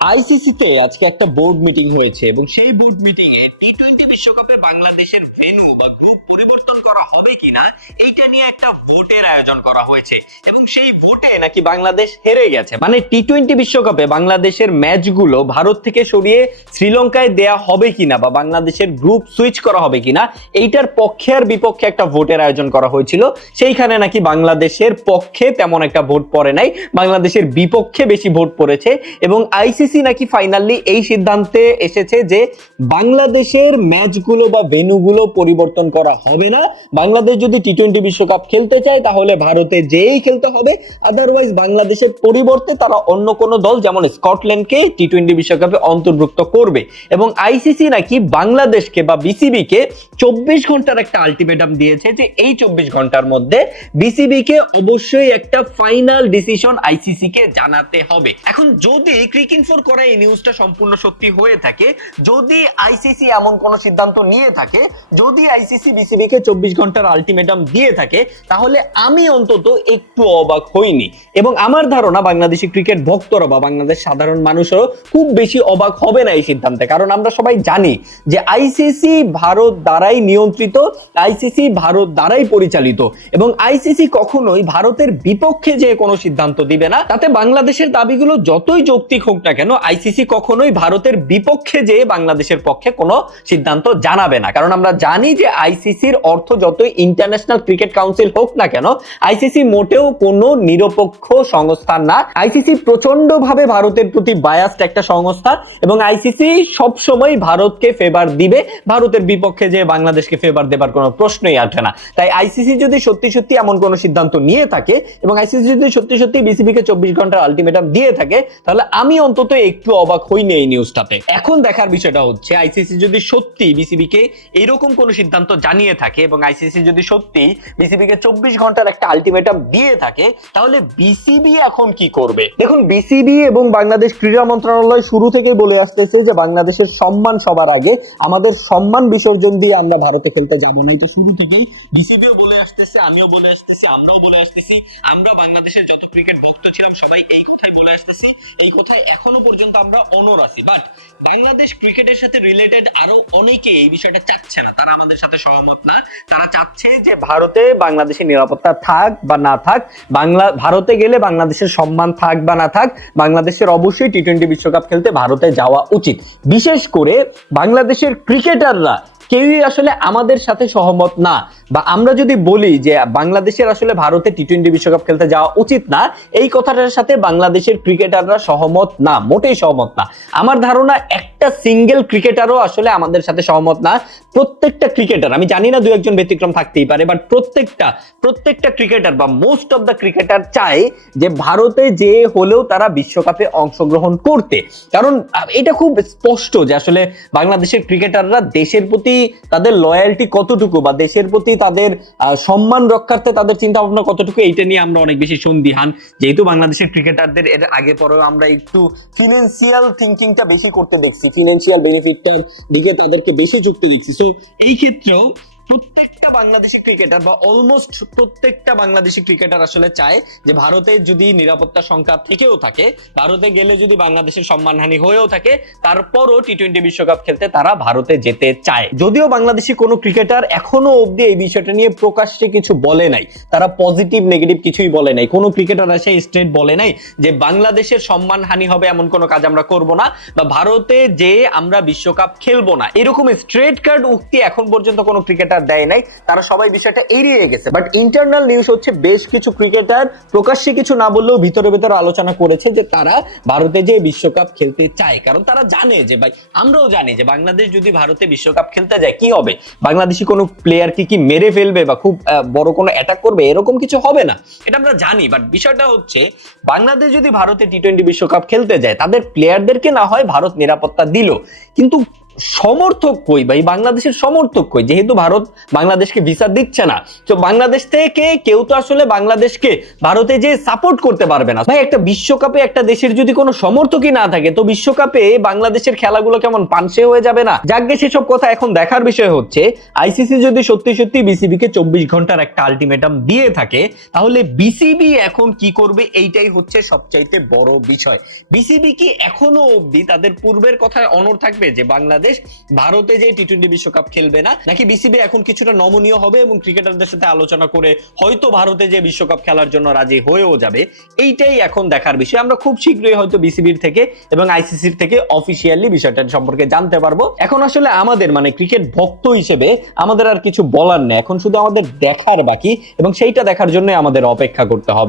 আইসিসিতে আজকে একটা board meeting হয়েছে এবং সেই বোর্ড মিটিং এ টি-20 বিশ্বকাপে বাংলাদেশের ভেন্যু বা গ্রুপ পরিবর্তন করা হবে কিনা এইটা নিয়ে একটা ভোটের আয়োজন করা হয়েছে এবং সেই ভোটে নাকি বাংলাদেশ হেরে গেছে। মানে টি-20 বিশ্বকাপে বাংলাদেশের ম্যাচগুলো ভারত থেকে সরিয়ে শ্রীলঙ্কায় দেয়া হবে কিনা বা বাংলাদেশের গ্রুপ সুইচ করা হবে কিনা এইটার পক্ষে আর বিপক্ষে একটা ভোটের আয়োজন করা হয়েছিল। সেইখানে নাকি বাংলাদেশের পক্ষে তেমন একটা ভোট পড়ে নাই, বাংলাদেশের বিপক্ষে বেশি ভোট পড়েছে এবং আইসিসি নাকি ফাইনালি এই সিদ্ধান্তে এসেছে যে বাংলাদেশের ম্যাচগুলো বা ভেন্যুগুলো পরিবর্তন করা হবে না। বাংলাদেশ যদি টি-20 বিশ্বকাপ খেলতে চায় তাহলে ভারতে যেই খেলতে হবে, আদারওয়াইজ বাংলাদেশের পরিবর্তে তারা অন্য কোনো দল যেমন স্কটল্যান্ডকে টি-20 বিশ্বকাপে অন্তর্ভুক্ত করবে। এবং আইসিসি নাকি বাংলাদেশকে বা বিসিবিকে 24 ঘন্টার একটা আলটিমেটাম দিয়েছে যে এই 24 ঘন্টার মধ্যে বিসিবিকে অবশ্যই একটা ফাইনাল ডিসিশন আইসিসি কে জানাতে হবে। এখন যদি ক্রিকইনফোর করা এই নিউজটা সম্পূর্ণ সত্যি হয়ে থাকে, যদি আইসিসি এমন কোন সিদ্ধান্ত নিয়ে থাকে, যদি আইসিসি বিসিবি কে 24 ঘন্টার আলটিমেটাম দিয়ে থাকে, তাহলে আমি অন্তত একটু অবাক হইনি এবং আমার ধারণা বাংলাদেশি ক্রিকেট ভক্তরা বা বাংলাদেশ সাধারণ মানুষও খুব বেশি অবাক হবে না এই সিদ্ধান্তে। কারণ আমরা সবাই জানি যে আইসিসি ভারত দ্বারাই নিয়ন্ত্রিত, আইসিসি ভারত দ্বারাই পরিচালিত এবং আইসিসি কখনোই ভারতের বিপক্ষে যে কোনো সিদ্ধান্ত দিবে না। তাতে বাংলাদেশের দাবিগুলো যতই যৌক্তিক হোক না কেন, আইসিসি কখনোই ভারতের বিপক্ষে যে বাংলাদেশের পক্ষে কোনো সিদ্ধান্ত জানাবে না। কারণ আমরা জানি যে আইসিসির অর্থ যতই ইন্টারন্যাশনাল ক্রিকেট কাউন্সিল হোক না কেন, আইসিসি মোটেও কোনো নিরপেক্ষ সংস্থা না। আইসিসি প্রচন্ডভাবে ভারতের প্রতি বায়াসড একটা সংস্থা এবং আইসিসি সব সময় ভারতকে ফেভার দিবে, ভারতের বিপক্ষে যে বাংলাদেশকে ফেভার দেবার কোনো প্রশ্নই আসে না। তাই আইসিসি যদি সত্যি সত্যি এমন কোনো সিদ্ধান্ত নিয়ে থাকে এবং আইসিসি যদি সত্যি সত্যি বিসিবি কে 24 ঘন্টার আলটিমেটাম দিয়ে থাকে, তাহলে আমি অন্তত একটু অবাক হইনি এই নিউজটাতে। এখন দেখার বিষয়টা হচ্ছে আইসিসি যদি সত্যি বিসিবি কে এরকম কোনো সিদ্ধান্ত জানিয়ে থাকে এবং আইসিসি যদি সত্যি বিসিবি কে 24 ঘন্টার একটা আলটিমেটাম দিয়ে থাকে, তাহলে বিসিবি এখন কি করবে? দেখুন, বিসিবি এবং বাংলাদেশ ক্রীড়া মন্ত্রণালয় শুরু থেকেই বলে আসতেছে যে বাংলাদেশের সম্মান সবার আগে, আমাদের সম্মান বিসর্জন দিয়ে আমরা ভারতে খেলতে যাব না। এটা শুরু থেকেই বিসিবিও বলে আসতেছে, আমিও বলে আসতেছি, আমরাও বলে আসতেছি, আমরা বাংলাদেশের যত ক্রিকেট ভক্ত ছিলাম সবাই এই কথাই বলে আসতেছি, এই কথাই এখনো পর্যন্ত আমরা অনর আছি। বাট বাংলাদেশ ক্রিকেটের সাথে রিলেটেড আরো অনেকে এই বিষয়টা চাচ্ছে না, তারা আমাদের সাথে সহমত না। তারা চাচ্ছে যে ভারতে বাংলাদেশের নিরাপত্তা থাক বা না থাক, ভারতে গেলে বাংলাদেশের সম্মান থাক বা না থাক, বাংলাদেশের অবশ্যই টি-20 বিশ্বকাপ খেলতে ভারতে যাওয়া উচিত। বিশেষ করে বাংলাদেশের ক্রিকেটাররা কেউই আসলে আমাদের সাথে সহমত না, বা আমরা যদি বলি যে বাংলাদেশের আসলে ভারতে টি-20 বিশ্বকাপ খেলতে যাওয়া উচিত না, এই কথাটার সাথে বাংলাদেশের ক্রিকেটাররা সহমত না, মোটেই সহমত না। আমার ধারণা একটা সিঙ্গেল ক্রিকেটারও আসলে আমাদের সাথে সহমত না। প্রত্যেকটা ক্রিকেটার, আমি জানি না দু একজন ব্যতিক্রম থাকতেই পারে, বাট প্রত্যেকটা ক্রিকেটার বা মোস্ট অফ দ্য ক্রিকেটার চায় যে ভারতে যে হলেও তারা বিশ্বকাপে অংশগ্রহণ করতে। কারণ এটা খুব স্পষ্ট যে আসলে বাংলাদেশের ক্রিকেটাররা দেশের প্রতি তাদের লয়্যালটি কতটুকু বা দেশের প্রতি তাদের সম্মান রক্ষার্থে তাদের চিন্তা ভাবনা কতটুকু, এইটা নিয়ে আমরা অনেক বেশি সন্দিহান। যেহেতু বাংলাদেশের ক্রিকেটারদের এর আগে পরেও আমরা একটু ফিনান্সিয়াল থিঙ্কিংটা বেশি করতে দেখছি, ফিনান্সিয়াল বেনিফিটটার দিকে তাদেরকে বেশি যুক্ত দেখছি। সো এই ক্ষেত্রেও প্রত্যেকটা বাংলাদেশি ক্রিকেটার বা অলমোস্ট প্রত্যেকটা বাংলাদেশি ক্রিকেটার আসলে চায় যে ভারতে যদি নিরাপত্তা সংখ্যা থেকেও থাকে, ভারতে গেলে যদি বাংলাদেশের সম্মানহানি হয়েও থাকে, তারপরও টি-20 বিশ্বকাপ খেলতে তারা ভারতে যেতে চায়। যদিও বাংলাদেশি কোনো ক্রিকেটার এখনো অবধি এই বিষয়টা নিয়ে প্রকাশ্যে কিছু বলে নাই, তারা পজিটিভ নেগেটিভ কিছুই বলে নাই। কোনো ক্রিকেটার এসে স্ট্রেট বলে নাই যে বাংলাদেশের সম্মানহানি হবে এমন কোনো কাজ আমরা করব না বা ভারতে যে আমরা বিশ্বকাপ খেলবো না, এরকম স্ট্রেট কার্ড উক্তি এখন পর্যন্ত কোনো ক্রিকেটার দেয় নাই। তারা সবাই বিষয়টা এড়িয়ে গেছে। বাট ইন্টারনাল নিউজ হচ্ছে বেশ কিছু ক্রিকেটার প্রকাশ্যে কিছু না বললেও ভিতরে ভিতরে আলোচনা করেছে যে তারা ভারতে যে বিশ্বকাপ খেলতে চায়। কারণ তারা জানে যে ভাই, আমরাও জানি যে বাংলাদেশ যদি ভারতে বিশ্বকাপ খেলতে যায় কি হবে, বাংলাদেশি কোনো প্লেয়ার কি মেরে ফেলবে বা খুব বড় কোনো অ্যাটাক করবে, এরকম কিছু হবে না, এটা আমরা জানি। বাট বিষয়টা হচ্ছে বাংলাদেশ যদি ভারতে টি-20 বিশ্বকাপ খেলতে যায়, তাদের প্লেয়ারদেরকে না হয় ভারত নিরাপত্তা দিল, কিন্তু সমর্থক কই ভাই, বাংলাদেশের সমর্থক কই? যেহেতু ভারত বাংলাদেশকে ভিসা দিচ্ছে না, তো বাংলাদেশ থেকে কেউ তো আসলে বাংলাদেশকে ভারতে যে সাপোর্ট করতে পারবে না ভাই। একটা বিশ্বকাপে একটা দেশের যদি কোনো সমর্থকই না থাকে, তো বিশ্বকাপে বাংলাদেশের খেলাগুলো কেমন পানসে হয়ে যাবে না? যাকগে সেসব কথা, এখন দেখার বিষয় হচ্ছে আইসিসি যদি সত্যি সত্যি বিসিবি কে 24 ঘন্টার একটা আলটিমেটাম দিয়ে থাকে, তাহলে বিসিবি এখন কি করবে, এইটাই হচ্ছে সবচাইতে বড় বিষয়। বিসিবি কি এখনো অবধি তাদের পূর্বের কথায় অনড় থাকবে যে বাংলাদেশ ভারতে যে টি-20 বিশ্বকাপ খেলবে না, নাকি বিসিবি এখন কিছুটা নমনীয় হবে এবং ক্রিকেটারদের সাথে আলোচনা করে হয়তো ভারতে যে বিশ্বকাপ খেলার জন্য রাজি হয়েও যাবে? এইটাই এখন দেখার বিষয়। আমরা খুব শীঘ্রই হয়তো বিসিবির থেকে এবং আইসিসির থেকে অফিসিয়ালি বিষয়টা সম্পর্কে জানতে পারবো। এখন আসলে আমাদের মানে ক্রিকেট ভক্ত হিসেবে আমাদের আর কিছু বলার নেই, এখন শুধু আমাদের দেখার বাকি এবং সেইটা দেখার জন্য আমাদের অপেক্ষা করতে হবে।